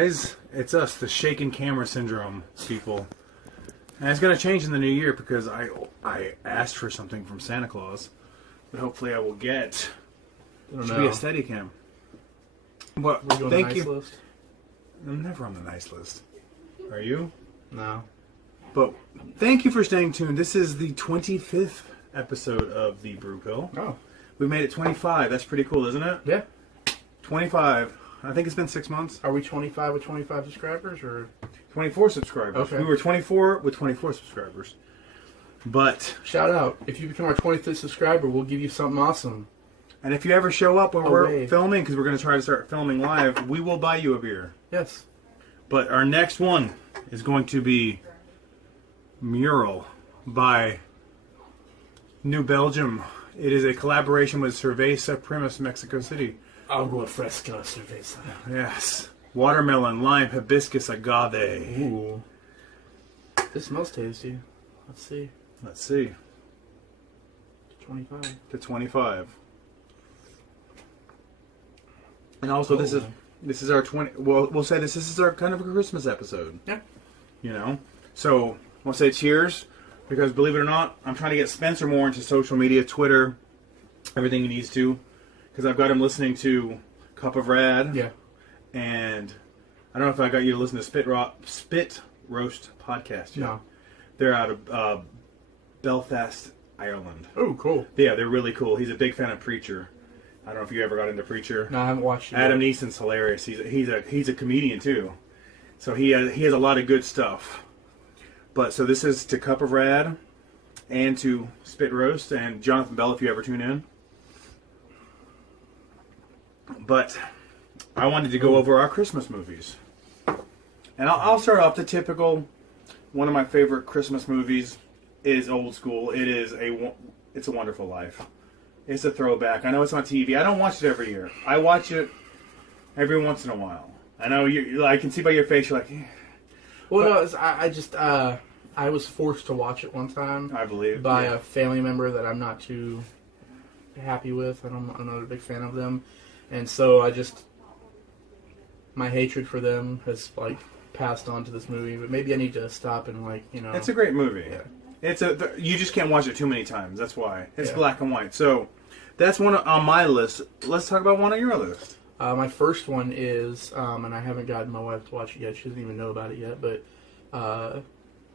guys. It's us, the shaken camera syndrome people. And it's going to change in the new year because I asked for something from Santa Claus that hopefully I will get. It should be a Steadicam. But thank you. List? I'm never on the nice list. Are you? No. But thank you for staying tuned. This is the 25th episode of the Brew Pill. Oh. We made it 25. That's pretty cool, isn't it? Yeah. 25. I think it's been 6 months. Are we 25 with 25 subscribers or 24 subscribers? Okay. We were 24 with 24 subscribers. But shout out. If you become our 25th subscriber, we'll give you something awesome. And if you ever show up when we're filming, because we're going to try to start filming live, we will buy you a beer. Yes. But our next one is going to be Mural by New Belgium. It is a collaboration with Cerveza Primus Mexico City. Agua Fresca Cerveza. Yes. Watermelon, lime, hibiscus, agave. Ooh. This smells tasty. Let's see. Let's see. 25. To 25. And also, this is our 20. Well, we'll say this is our kind of a Christmas episode. Yeah. You know, so we'll say cheers because believe it or not, I'm trying to get Spencer more into social media, Twitter, everything he needs to, because I've got him listening to Cup of Rad. Yeah. And I don't know if I got you to listen to Spit Roast podcast yet. No. They're out of Belfast, Ireland. Oh, cool. Yeah, they're really cool. He's a big fan of Preacher. I don't know if you ever got into Preacher. No, I haven't watched it. Adam Neeson's hilarious. He's a comedian too, so he has a lot of good stuff. But so this is to Cup of Rad, and to Spit Roast and Jonathan Bell if you ever tune in. But I wanted to go over our Christmas movies, and I'll start off the typical. One of my favorite Christmas movies is old school. It's a Wonderful Life. It's a throwback. I know it's on TV. I don't watch it every year. I watch it every once in a while. I know I can see by your face. You're like, eh. Well, no, I was forced to watch it one time. I believe by a family member that I'm not too happy with. I'm not a big fan of them, and so my hatred for them has passed on to this movie. But maybe I need to stop and It's a great movie. Yeah. You just can't watch it too many times. That's why it's black and white. So that's one on my list. Let's talk about one on your list. My first one is, and I haven't gotten my wife to watch it yet. She doesn't even know about it yet, but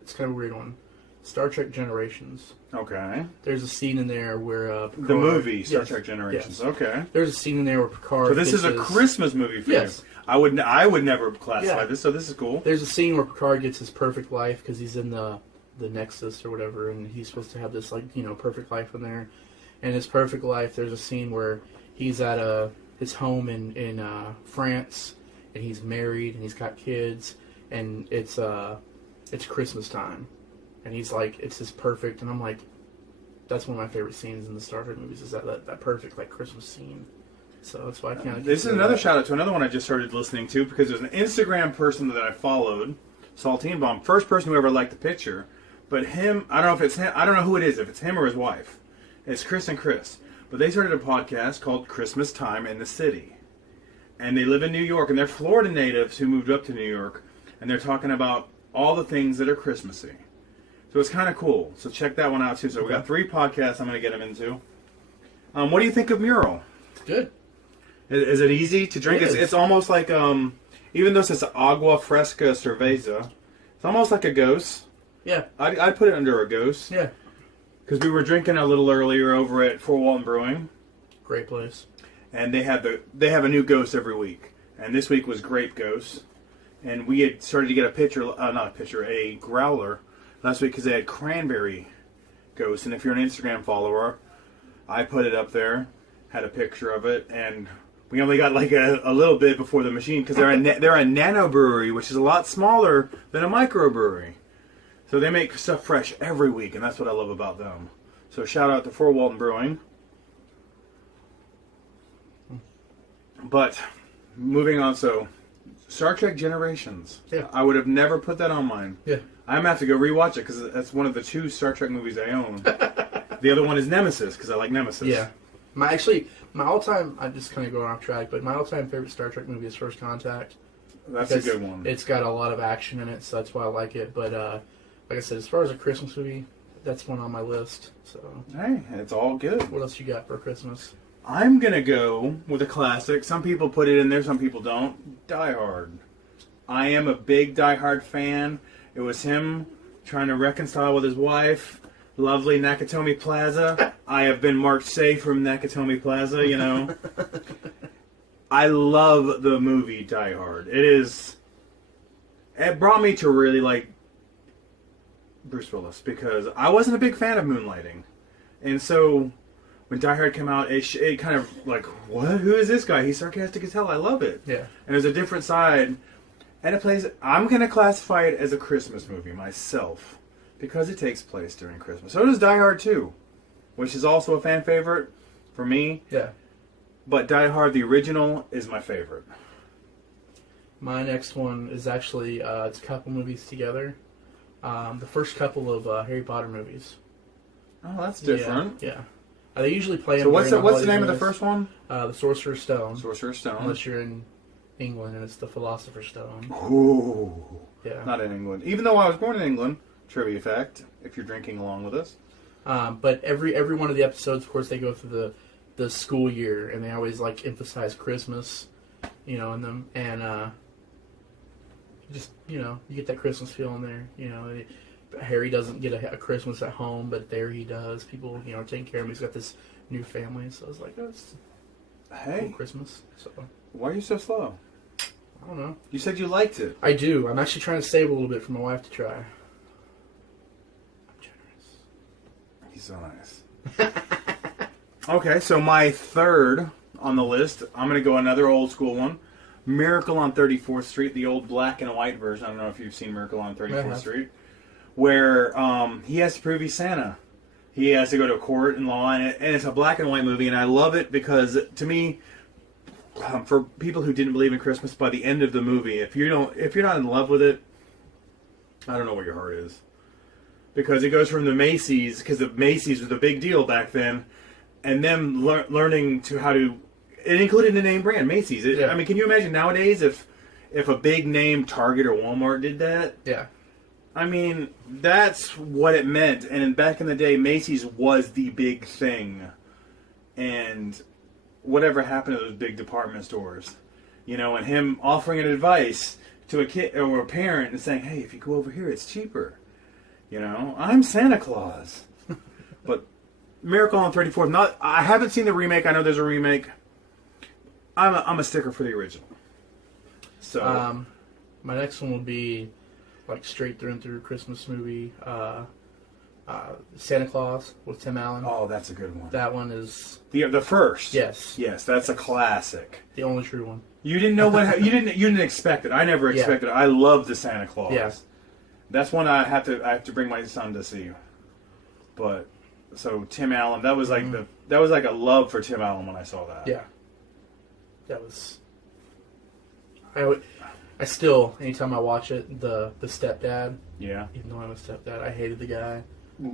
it's kind of a weird one. Star Trek Generations. Okay. There's a scene in there where Picard, the movie Star Trek Generations. Yes. Okay. There's a scene in there where Picard. So this is a Christmas movie for you. I would never classify this. So this is cool. There's a scene where Picard gets his perfect life because he's in the Nexus or whatever, and he's supposed to have this perfect life in there. And his perfect life, there's a scene where he's at his home in France, and he's married and he's got kids, and it's Christmas time, and he's like, it's his perfect, and I'm like, that's one of my favorite scenes in the Star Trek movies is that perfect Christmas scene. So that's why I can't. This is another shout out to another one I just started listening to because there's an Instagram person that I followed, Saltine Bomb, first person who ever liked the picture. But him, I don't know if it's him. I don't know who it is. If it's him or his wife, it's Chris and Chris. But they started a podcast called Christmas Time in the City, and they live in New York. And they're Florida natives who moved up to New York, and they're talking about all the things that are Christmassy. So it's kind of cool. So check that one out too. So we got 3 podcasts I'm going to get them into. What do you think of Mural? Good. Is it easy to drink? It's almost like even though it's Agua Fresca Cerveza, it's almost like a Ghost. Yeah. I'd put it under a Ghost. Yeah. Because we were drinking a little earlier over at Fort Walton Brewing. Great place. And they have a new Ghost every week. And this week was Grape Ghost. And we had started to get a growler last week because they had Cranberry Ghost. And if you're an Instagram follower, I put it up there, had a picture of it, and we only got a little bit before the machine because they're a nano brewery, which is a lot smaller than a microbrewery. So they make stuff fresh every week, and that's what I love about them. So shout out to Fort Walton Brewing. But moving on, so Star Trek Generations. Yeah. I would have never put that on mine. Yeah. I'm going to have to go rewatch it because that's one of the 2 Star Trek movies I own. The other one is Nemesis because I like Nemesis. Yeah. My all-time, I'm just kind of going off track, but my all-time favorite Star Trek movie is First Contact. That's a because good one. It's got a lot of action in it, so that's why I like it. But like I said, as far as a Christmas movie, that's one on my list. So, Hey, it's all good. what else you got for Christmas? I'm gonna go with a classic. Some people put it in there, some people don't. Die Hard. I am a big Die Hard fan. It was him trying to reconcile with his wife. Lovely Nakatomi Plaza. I have been marked safe from Nakatomi Plaza, you know. I love the movie Die Hard. It brought me to really like Bruce Willis because I wasn't a big fan of Moonlighting. And so when Die Hard came out, it kind of like, what? Who is this guy? He's sarcastic as hell. I love it. Yeah. And there's a different side. And it plays, I'm going to classify it as a Christmas movie myself because it takes place during Christmas. So does Die Hard 2, which is also a fan favorite for me. Yeah. But Die Hard, the original, is my favorite. My next one is actually, it's a couple movies together. The first couple of Harry Potter movies. Oh, that's different. Yeah. They usually play So them what's during the name holiday of the movies. first one? The Sorcerer's Stone. Sorcerer's Stone. Unless you're in England and it's the Philosopher's Stone. Ooh. Yeah. Not in England. Even though I was born in England, trivia fact, if you're drinking along with us. But every one of the episodes, of course, they go through the school year, and they always like emphasize Christmas, in them, and just you get that Christmas feeling there. Harry doesn't get a Christmas at home, but there he does. People, are taking care of him. He's got this new family, so it's like, oh, it's Hey, cool Christmas. So why are you so slow? I don't know. You said you liked it. I do. I'm actually trying to save a little bit for my wife to try. I'm generous. He's so nice. Okay, so my third on the list, I'm going to go another old school one. Miracle on 34th Street, the old black and white version. I don't know if you've seen Miracle on 34th Street. Where he has to prove he's Santa. He has to go to court and law, and it's a black and white movie, and I love it because, to me, for people who didn't believe in Christmas, by the end of the movie, if you're not in love with it, I don't know where your heart is. Because it goes from the Macy's, because the Macy's was a big deal back then, and them learning to how to. It included the name brand Macy's. Yeah. I mean, can you imagine nowadays if a big name Target or Walmart did that? Yeah. I mean, that's what it meant. And back in the day, Macy's was the big thing. And whatever happened to those big department stores? And him offering an advice to a kid or a parent and saying, hey, if you go over here, it's cheaper. I'm Santa Claus. But Miracle on 34th, I haven't seen the remake. I know there's a remake. I'm a sticker for the original. So my next one would be like straight through and through Christmas movie, Santa Claus with Tim Allen. Oh, that's a good one. That one is The first. yes, That's a classic. the only true one. You didn't know you didn't expect it. I never expected it. I love the Santa Claus. Yeah. That's one I have to bring my son to see. But so Tim Allen, that was like that was like a love for Tim Allen when I saw that. Yeah, that was. I still, anytime I watch it, the stepdad. Yeah. Even though I'm a stepdad, I hated the guy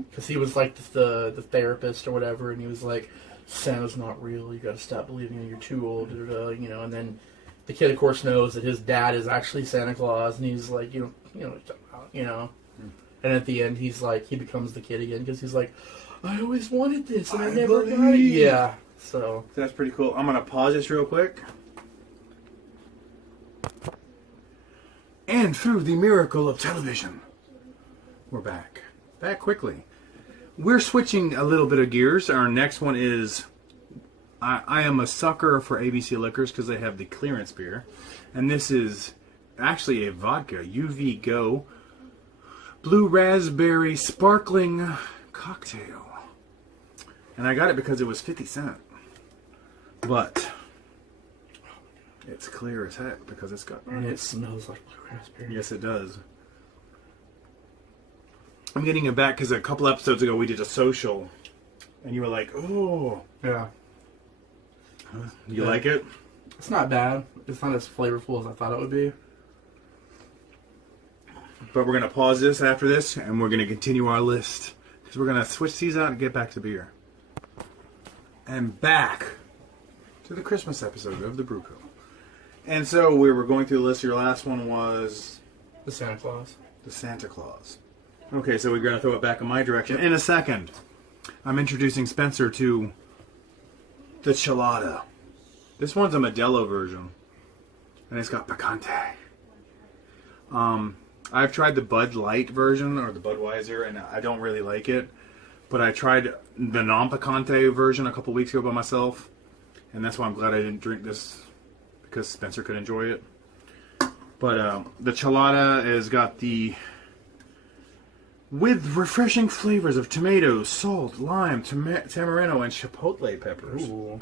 because he was like the therapist or whatever, and he was like, Santa's not real. You got to stop believing it. You're too old. And then the kid, of course, knows that his dad is actually Santa Claus, and he's like, And at the end, he's like, he becomes the kid again because he's like, I always wanted this, and I never got it. Yeah. So that's pretty cool. I'm gonna pause this real quick. And through the miracle of television, we're back. Back quickly. We're switching a little bit of gears. Our next one is, I am a sucker for ABC Liquors because they have the clearance beer. And this is actually a vodka, UV Go, Blue Raspberry Sparkling Cocktail. And I got it because it was 50 cents. But it's clear as heck because it's got... and it smells like blue raspberry. Yes, it does. I'm getting it back because a couple episodes ago we did a social, and you were like, "Oh, Yeah. you like it?" It's not bad. It's not as flavorful as I thought it would be. But we're gonna pause this after this, and we're gonna continue our list because we're gonna switch these out and get back to beer. And back to the Christmas episode of the Brew Co. And so we were going through the list. Your last one was The Santa Claus. the Santa Claus. Okay, so we're going to throw it back in my direction. In a second, I'm introducing Spencer to the Chelada. This one's a Modelo version. And it's got picante. I've tried the Bud Light version, or the Budweiser, and I don't really like it. But I tried the non-picante version a couple weeks ago by myself. And that's why I'm glad I didn't drink this, because Spencer could enjoy it. But the Chelada has got the... with refreshing flavors of tomatoes, salt, lime, tamarindo, and chipotle peppers. Ooh.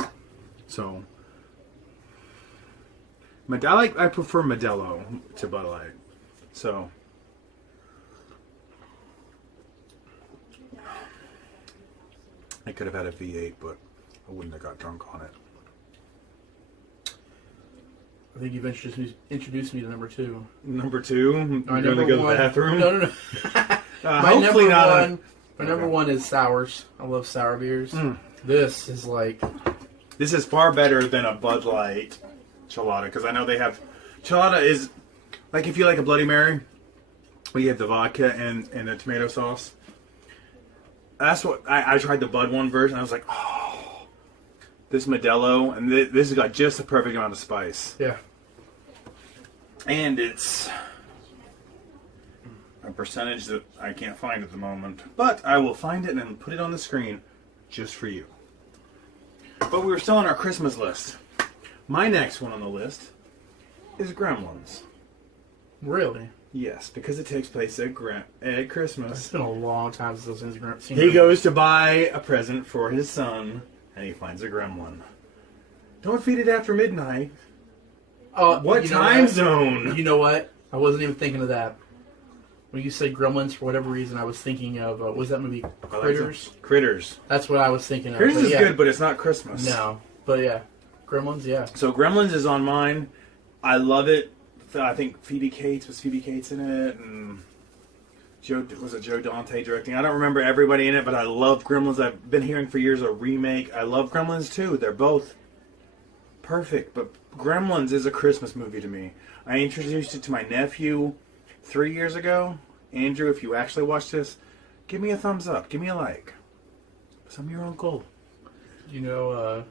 So... I prefer Modelo to Bud Light. So... I could have had a V8, but I wouldn't have got drunk on it. I think you've introduced me to number 2. Number 2, My you're going to go to the bathroom? No. My hopefully number not. one. My number one is sours. I love sour beers. This is like... This is far better than a Bud Light Chelada, because I know they have... Chelada is... Like, if you like a Bloody Mary, where you have the vodka and the tomato sauce. That's what... I tried the Bud one version, I was like, oh... This Modelo, and this has got just the perfect amount of spice. Yeah. And it's... a percentage that I can't find at the moment. But I will find it and put it on the screen just for you. But we were still on our Christmas list. My next one on the list is Gremlins. Really? Yes, because it takes place at Christmas. It's been a long time since I've seen He goes to buy a present for his son, and he finds a gremlin. Don't feed it after midnight. What time zone? You know what? I wasn't even thinking of that. When you said Gremlins, for whatever reason, I was thinking of, what was that movie? Critters? Critters. That's what I was thinking of. Critters But is yeah. good, but it's not Christmas. No. But yeah. Gremlins, yeah. So Gremlins is on mine. I love it. I think Phoebe Cates in it, and Joe Dante directing. I don't remember everybody in it, but I love Gremlins. I've been hearing for years a remake. I love Gremlins too. They're both perfect, but Gremlins is a Christmas movie to me. I introduced it to my nephew 3 years ago. Andrew, if you actually watch this, give me a thumbs up. Give me a like. I'm your uncle. You know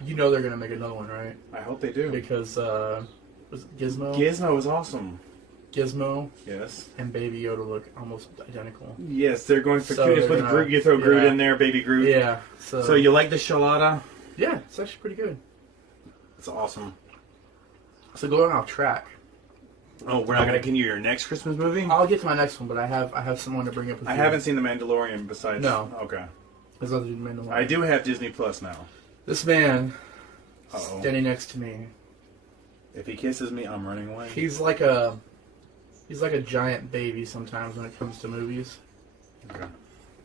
they're going to make another one, right? I hope they do. Because, was it Gizmo? Gizmo is awesome. Gizmo Yes. and Baby Yoda look almost identical. Yes, they're going for So cuteness they're with gonna- Groot. You throw Groot yeah. in there, baby Groot. Yeah. So you like the Chelada? Yeah, it's actually pretty good. It's awesome. So going off track. Oh, we're not going to continue your next Christmas movie? I'll get to my next one, but I have someone to bring up with I you. haven't seen The Mandalorian besides... No. Okay. There's other than Mandalorian. I do have Disney Plus now. This man Uh-oh. standing next to me. If he kisses me, I'm running away. He's like a giant baby sometimes when it comes to movies. Okay.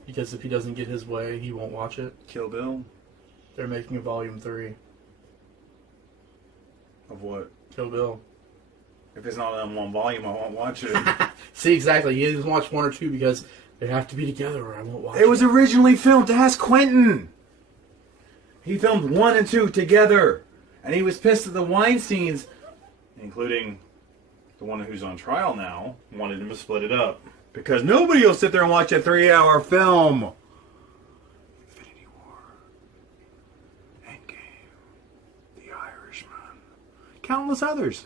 Because if he doesn't get his way, he won't watch it. Kill Bill? They're making a volume 3. Of what? Kill Bill. If it's not on one volume, I won't watch it. See, exactly. He doesn't watch 1 or 2 because they have to be together or I won't watch it. It was originally filmed. Ask Quentin. He filmed 1 and 2 together. And he was pissed at the Weinsteins, including the one who's on trial now, wanted him to split it up. Because nobody will sit there and watch a 3-hour film. Infinity War. Endgame. The Irishman. Countless others.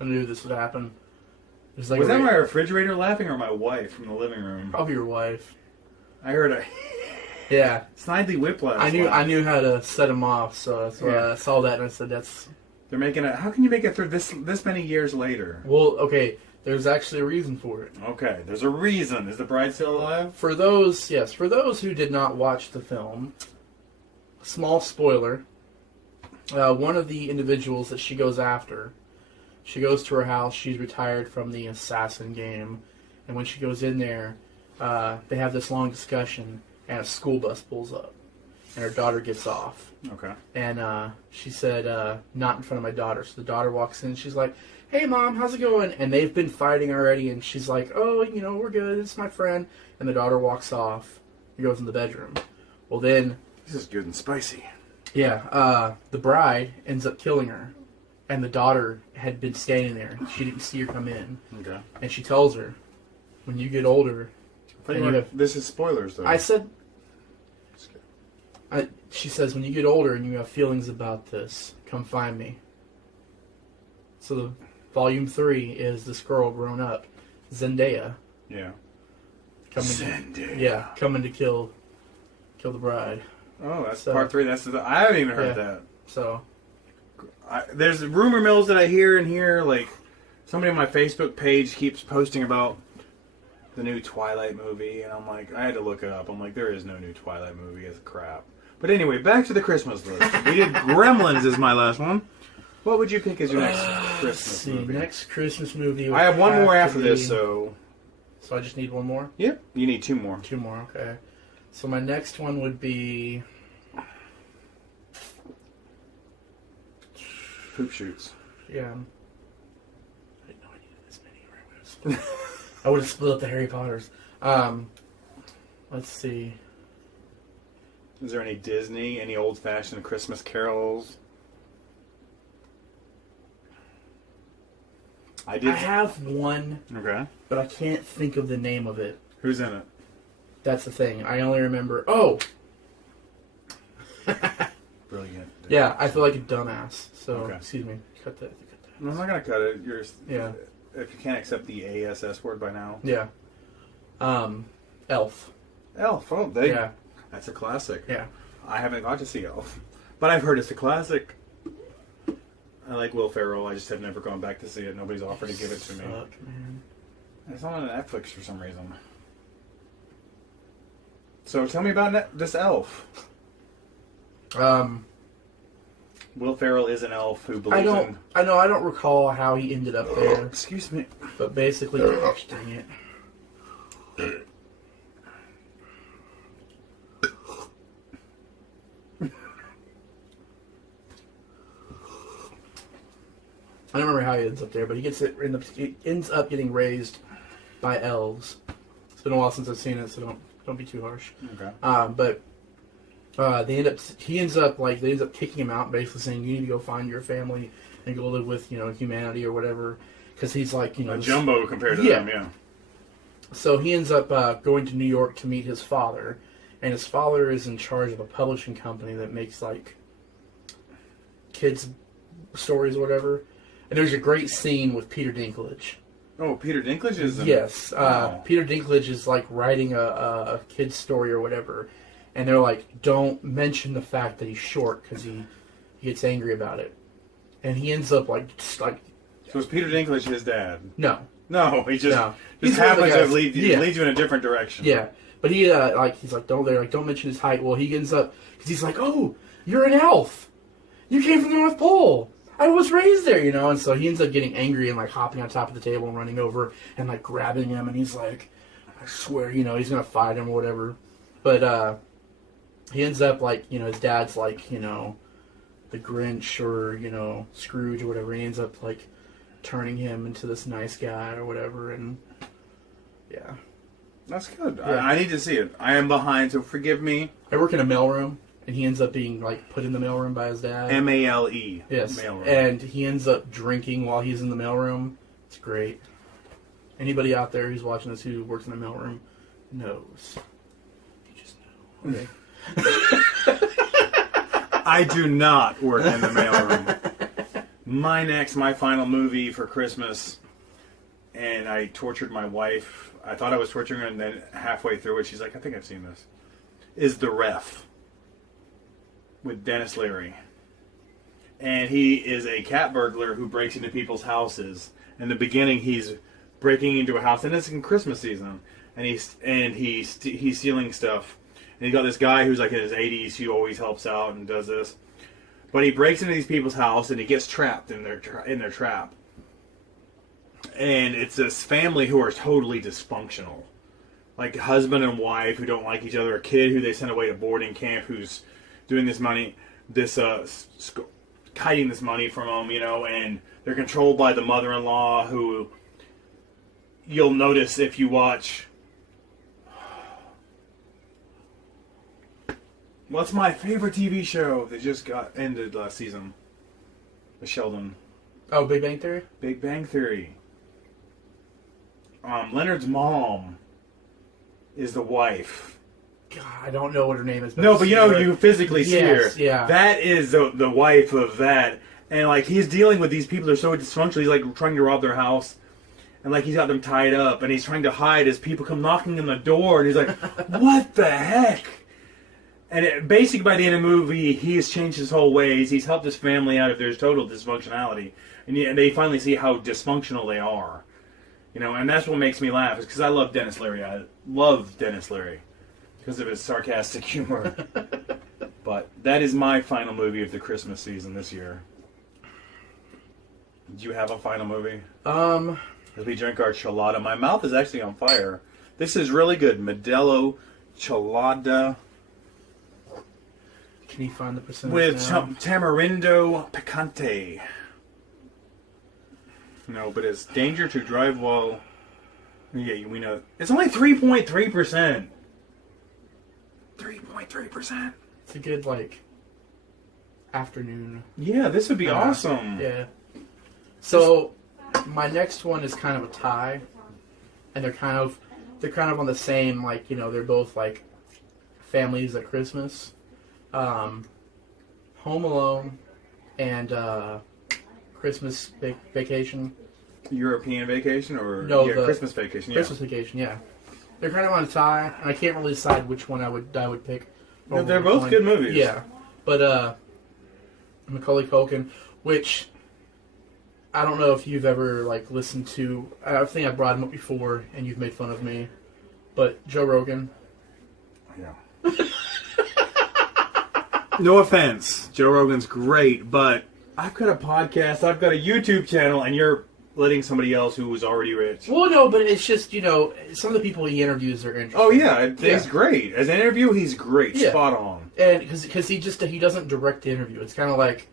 I knew this would happen. There's like Was that my refrigerator laughing or my wife from the living room? Probably your wife. I heard a Yeah. Snidely Whiplash. I knew how to set him off, so that's why Yeah. I saw that and I said that's... They're making it. How can you make it through this many years later? Well, okay, there's actually a reason for it. Okay, there's a reason. Is the bride still alive? For those who did not watch the film, small spoiler, one of the individuals that she goes after, she goes to her house, she's retired from the assassin game, and when she goes in there, they have this long discussion, and a school bus pulls up, and her daughter gets off. Okay. And she said, not in front of my daughter. So the daughter walks in and she's like, hey, Mom, how's it going? And they've been fighting already. And she's like, oh, we're good. It's my friend. And the daughter walks off and goes in the bedroom. Well, then... This is good and spicy. Yeah, the bride ends up killing her, and the daughter had been standing there. She didn't see her come in, Okay. and she tells her, "When you get older." But And you have- this is spoilers, though. I said, she says, "When you get older and you have feelings about this, come find me." So the volume 3 is this girl grown up, Zendaya, Yeah. coming to kill the bride. Oh, that's So- part 3. I haven't even heard that. So There's rumor mills that I hear and hear. Like, somebody on my Facebook page keeps posting about the new Twilight movie, and I'm like, I had to look it up. I'm like, there is no new Twilight movie. It's crap. But anyway, back to the Christmas list. We did Gremlins as my last one. What would you pick as your next let's Christmas see, movie? next Christmas movie. I have one more to after this, be- so So I just need one more. yep, you need 2 more. 2 more. Okay. So my next one would be Poop shoots. I didn't know I needed this many. I would have split up the Harry Potters. Let's see. Is there any Disney, any old-fashioned Christmas carols? I I did. have one, Okay. but I can't think of the name of it. Who's in it? That's the thing. I only remember. Oh, Brilliant. yeah. I feel like a dumbass. So Okay. excuse me. Cut that. No, I'm not gonna cut it. Yeah. If you can't accept the ASS word by now. Yeah. Elf. Elf. Oh, Yeah. that's a classic. Yeah. I haven't got to see Elf, but I've heard it's a classic. I like Will Ferrell. I just have never gone back to see it. Nobody's offered to give it to me. Fuck, man. It's on Netflix for some reason. So tell me about this elf. Will Ferrell is an elf who believes in... I don't recall how he ended up there, Excuse me. but basically, gosh dang it. I don't remember how he ends up there, but he ends up getting raised by elves. It's been a while since I've seen it, so don't be too harsh. Okay. But they end up kicking him out, basically saying you need to go find your family and go live with humanity or whatever, because he's like A jumbo compared to Yeah. them, yeah. So he ends up going to New York to meet his father, and his father is in charge of a publishing company that makes like kids stories or whatever. And there's a great scene with Peter Dinklage. Oh, Peter Dinklage is... Yes, Wow. Peter Dinklage is like writing a kid's story or whatever, and they're like, don't mention the fact that he's short because he gets angry about it, and he ends up like So is Peter Dinklage his dad? no, No, he just No. He's one of happens the to guys- lead yeah. you in a different direction. yeah, but he he's like don't mention his height. Well, he ends up because he's like, oh, you're an elf, you came from the North Pole. I was raised there, and so he ends up getting angry and like hopping on top of the table and running over and like grabbing him, and he's like, I swear, he's gonna fight him or whatever. But he ends up like, his dad's like, the Grinch or Scrooge or whatever. And he ends up like turning him into this nice guy or whatever, and yeah. That's good. Yeah. I need to see it. I am behind, so forgive me. I work in a mailroom, and he ends up being like put in the mailroom by his dad. MALE. Yes, Mailroom. and he ends up drinking while he's in the mailroom. It's great. Anybody out there who's watching this who works in the mailroom knows. You just know. Okay. I do not work in the mailroom. My final movie for Christmas, and I tortured my wife. I thought I was torturing her, and then halfway through it, she's like, I think I've seen this. Is The Ref with Dennis Leary. And he is a cat burglar who breaks into people's houses. In the beginning, he's breaking into a house, and it's in Christmas season, and he's stealing stuff. And he's got this guy who's like in his 80s who always helps out and does this. But he breaks into these people's house and he gets trapped in their trap. And it's this family who are totally dysfunctional. Like husband and wife who don't like each other, a kid who they sent away to boarding camp who's doing this money, hiding this money from them, and they're controlled by the mother-in-law who you'll notice if you watch... What's my favorite TV show that just got ended last season? The Sheldon. Oh, Big Bang Theory? Big Bang Theory. Leonard's mom is the wife. God, I don't know what her name is. No, but you know, you physically see her. Yes, yeah. That is the wife of that. And, like, he's dealing with these people that are so dysfunctional. He's, like, trying to rob their house. And, like, he's got them tied up. And he's trying to hide as people come knocking on the door. And he's like, what the heck? And basically, by the end of the movie, he has changed his whole ways. He's helped his family out of their total dysfunctionality. And they finally see how dysfunctional they are. You know, and that's what makes me laugh. Is because I love Dennis Leary. I love Dennis Leary. Because of his sarcastic humor. But that is my final movie of the Christmas season this year. Do you have a final movie? As we drink our chelada. My mouth is actually on fire. This is really good. Modelo Chelada. Can you find the percentage With now? tamarindo picante. No, but it's danger to drive while... Yeah, we know. It's only 3.3%. 3.3%. It's a good, like, afternoon. Yeah, this would be awesome. Yeah. So, my next one is kind of a tie. And they're kind of on the same, like, you know, they're both, like, families at Christmas. Home Alone and Christmas Vacation. European Vacation or No, the Christmas Vacation? Yeah. Christmas Vacation, yeah. They're kind of on a tie, and I can't really decide which one I would pick. No, they're both good movies. Yeah, but Macaulay Culkin, which I don't know if you've ever like listened to. I think I brought him up before, and you've made fun of me. But Joe Rogan. Yeah. No offense, Joe Rogan's great, but I've got a podcast, I've got a YouTube channel, and you're letting somebody else who was already rich. Well, no, but it's just, you know, some of the people he interviews are interesting. Oh yeah, he's great. As an interview, he's great, spot on. And because he doesn't direct the interview. It's kind of like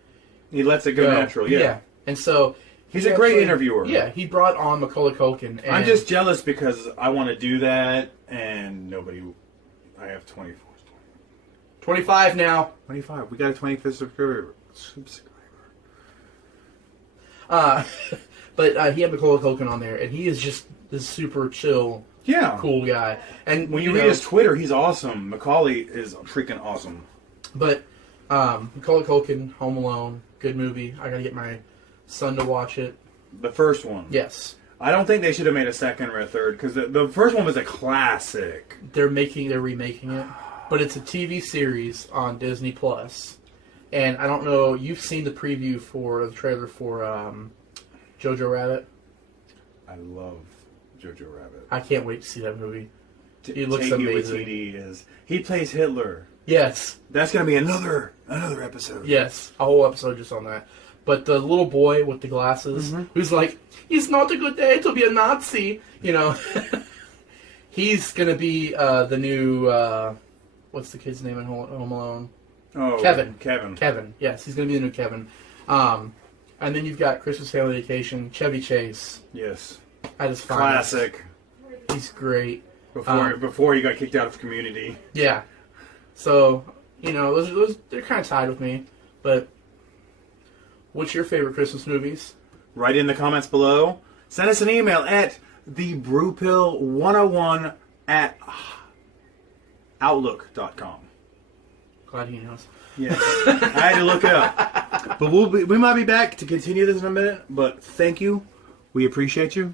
he lets it go natural. Yeah. And so he's a great interviewer. Yeah, he brought on Macaulay Culkin. And I'm just jealous because I want to do that, and nobody. I have 24. 25 now. 25. We got a 25th subscriber. But he had Macaulay Culkin on there, and he is just this super chill, cool guy. And when you read his Twitter, he's awesome. Macaulay is freaking awesome. But Macaulay Culkin, Home Alone, good movie. I gotta get my son to watch it. The first one. Yes. I don't think they should have made a second or a third because the first one was a classic. They're remaking it, but it's a TV series on Disney Plus, and I don't know. You've seen the preview for the trailer for Jojo Rabbit. I love Jojo Rabbit. I can't wait to see that movie. He looks amazing. He plays Hitler. Yes. That's gonna be another episode. Yes, a whole episode just on that. But the little boy with the glasses, who's like, "It's not a good day to be a Nazi," you know. He's gonna be the new what's the kid's name in Home Alone? Oh, Kevin. Kevin. Yes, he's gonna be the new Kevin. And then you've got Christmas Family Vacation, Chevy Chase. Yes. At his finest. Classic. He's great. Before he got kicked out of Community. Yeah. So, you know, those they're kind of tied with me. But what's your favorite Christmas movies? Write in the comments below. Send us an email at thebrewpill101 at outlook.com. Glad he knows. Yes. I had to look it up. But we might be back to continue this in a minute. But thank you. We appreciate you.